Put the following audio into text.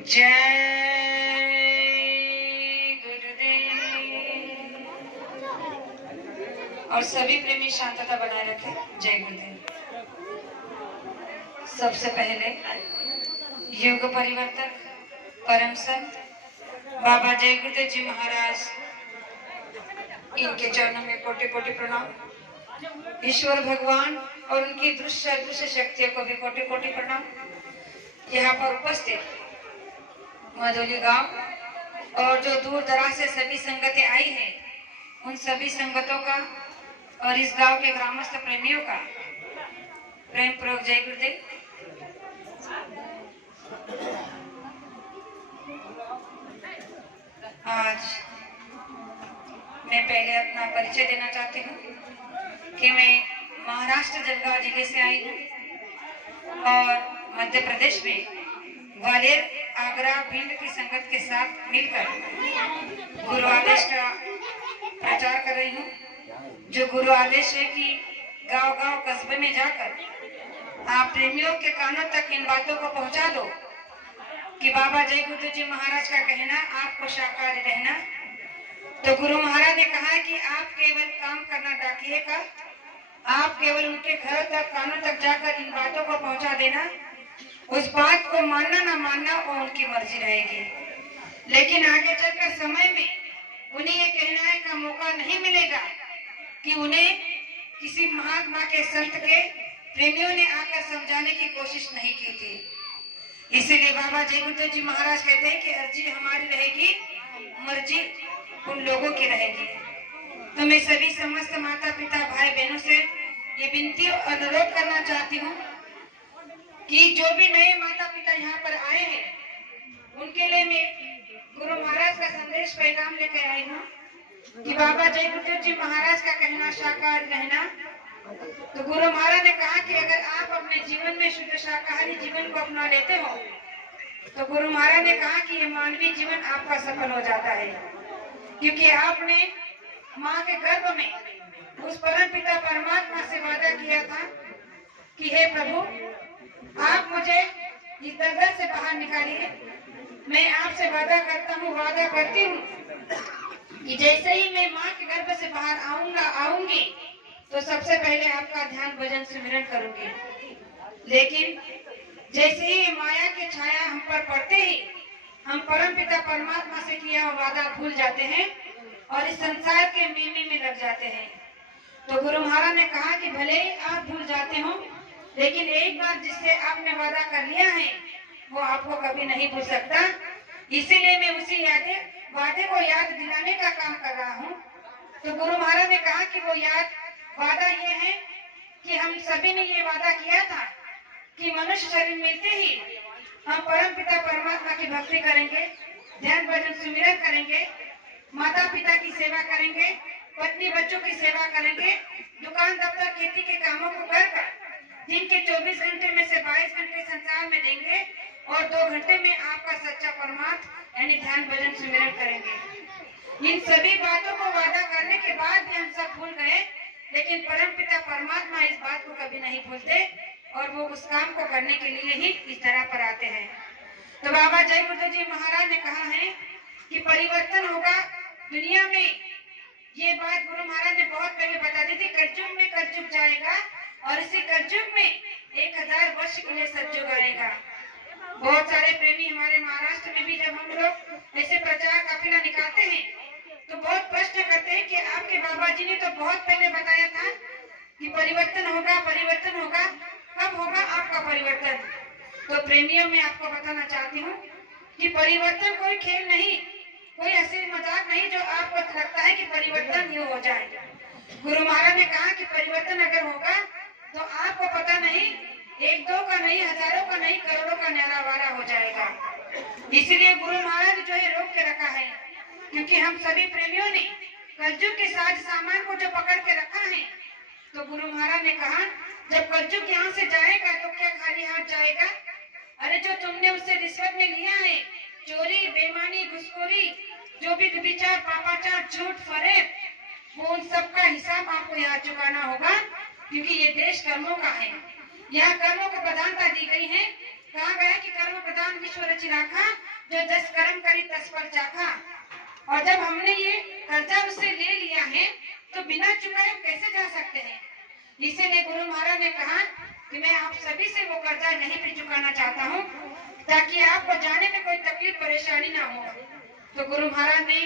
जय गुरुदेव। और सभी प्रेमी शांतता बनाए रखें। जय गुरुदेव। सबसे पहले युग परिवर्तक परम संत बाबा जय गुरुदेव जी महाराज, इनके चरणों में कोटि कोटि प्रणाम। ईश्वर भगवान और उनकी दृश्य अदृश्य शक्तियों को भी कोटि कोटि प्रणाम। यहाँ पर उपस्थित मधुली गांव और जो दूर दराज से सभी संगतें आई हैं, उन सभी संगतों का और इस गांव के ग्रामस्थ प्रेमियों का प्रेम पूर्वक जय गुरुदेव। आज मैं पहले अपना परिचय देना चाहती हूँ कि मैं महाराष्ट्र जलगांव जिले से आई हूँ और मध्य प्रदेश में ग्वालियर, आगरा, भिंड की संगत के साथ मिलकर गुरु आदेश का प्रचार कर रही हूँ। जो गुरु आदेश है कि गांव-गांव कस्बे में जाकर आप प्रेमियों के कानों तक इन बातों को पहुंचा दो कि बाबा जय गुरुदेव जी महाराज का कहना आपको शाकाहारी रहना। तो गुरु महाराज ने कहा कि आप केवल काम करना डाकिए का, आप केवल उनके घर तक कानों तक जाकर इन बातों को पहुंचा देना। उस बात को मानना ना मानना वो उनकी मर्जी रहेगी, लेकिन आगे चलकर समय में उन्हें ये कहने का मौका नहीं मिलेगा कि उन्हें किसी महात्मा के संत के प्रेमियों ने आकर समझाने की कोशिश नहीं की थी। इसीलिए बाबा जय गुरुदेव जी महाराज कहते हैं कि अर्जी हमारी रहेगी, मर्जी उन लोगों की रहेगी। तो मैं सभी समस्त माता पिता भाई बहनों से ये विनती और अनुरोध करना चाहती हूँ कि जो भी नए माता पिता यहाँ पर आए हैं, उनके लिए मैं गुरु महाराज का संदेश पैगाम लेकर आई हूँ कि बाबा जय गुरुदेव जी महाराज का कहना शाकाहारी रहना। तो गुरु महाराज ने कहा कि अगर आप अपने जीवन में शुद्ध शाकाहारी जीवन को अपना लेते हो तो गुरु महाराज ने कहा कि ये मानवीय जीवन आपका सफल हो जाता है, क्योंकि आपने माँ के गर्भ में उस परम पिता परमात्मा से वादा किया था कि हे प्रभु, आप मुझे इस दलदल से बाहर निकालिए। मैं आपसे वादा करता हूँ, वादा करती हूँ कि जैसे ही मैं माँ के गर्भ से बाहर आऊंगी तो सबसे पहले आपका ध्यान भजन सिमरन करूंगी। लेकिन जैसे ही माया की छाया हम पर पड़ते ही हम परम पिता परमात्मा से किया हुआ वादा भूल जाते हैं और इस संसार के मेले में लग जाते हैं। तो गुरु महाराज ने कहा कि भले ही आप भूल जाते हो, लेकिन एक बार जिससे आपने वादा कर लिया है वो आपको कभी नहीं भूल सकता। इसीलिए मैं उसी वादे को याद दिलाने का काम कर रहा हूँ। तो गुरु महाराज ने कहा कि वो वादा ये है कि हम सभी ने ये वादा किया था कि मनुष्य शरीर मिलते ही हम परम पिता परमात्मा की भक्ति करेंगे, ध्यान भजन सुमिरन करेंगे, माता पिता की सेवा करेंगे, पत्नी बच्चों की सेवा करेंगे, दुकान दफ्तर खेती के कामों को कर दिन के 24 घंटे में से 22 घंटे संसार में देंगे और 2 घंटे में आपका सच्चा परमार्थ यानी ध्यान भजन सुमिरन करेंगे। इन सभी बातों को वादा करने के बाद भी हम सब भूल गए, लेकिन परम पिता परमात्मा इस बात को कभी नहीं भूलते और वो उस काम को करने के लिए ही इस तरह पर आते हैं। तो बाबा जय गुरुदेव जी महाराज ने कहा है कि परिवर्तन होगा दुनिया में। ये बात गुरु महाराज ने बहुत पहले बता दी थी। कलयुग में कलयुग जाएगा और इसी कलयुग में 1000 वर्ष के लिए सतयुग आएगा। बहुत सारे प्रेमी हमारे महाराष्ट्र में भी जब हम लोग ऐसे प्रचार काफिला निकालते हैं तो बहुत प्रश्न करते हैं कि आपके बाबा जी ने तो बहुत पहले बताया था कि परिवर्तन होगा, परिवर्तन होगा, कब होगा आपका परिवर्तन? तो प्रेमियों में आपको बताना चाहती हूँ कि परिवर्तन कोई खेल नहीं, कोई हंसी मजाक नहीं जो आपको लगता है कि परिवर्तन यूँ हो जाए। गुरु महाराज ने कहा कि परिवर्तन अगर होगा तो आपको पता नहीं, 1-2 का नहीं, हजारों का नहीं, करोड़ों का न्यारा वारा हो जाएगा। इसीलिए गुरु महाराज जो है रोक के रखा है, क्योंकि हम सभी प्रेमियों ने कलयुग के साज सामान को जो पकड़ के रखा है। तो गुरु महाराज ने कहा जब कलयुग यहाँ से जाएगा तो क्या खाली हाथ जाएगा? अरे जो तुमने उससे रिश्वत में लिया है, चोरी, बेईमानी, घुसखोरी, जो भी विचार, पापाचार, झूठ, फरेब, वो उन सब का हिसाब आपको यहाँ चुकाना होगा, क्योंकि ये देश कर्मों का है। यहाँ कर्मों को प्रधानता दी गई है। कहा गया कि कर्म प्रधान विश्व रचि राखा, जो 10 कर्म करी तस पर चाखा। और जब हमने ये कर्जा उससे ले लिया है तो बिना चुकाए कैसे जा सकते हैं। इसीलिए गुरु महाराज ने कहा कि मैं आप सभी से वो कर्जा नहीं भी चुकाना चाहता हूँ ताकि आपको जाने में कोई तकलीफ परेशानी ना हो। तो गुरु महाराज ने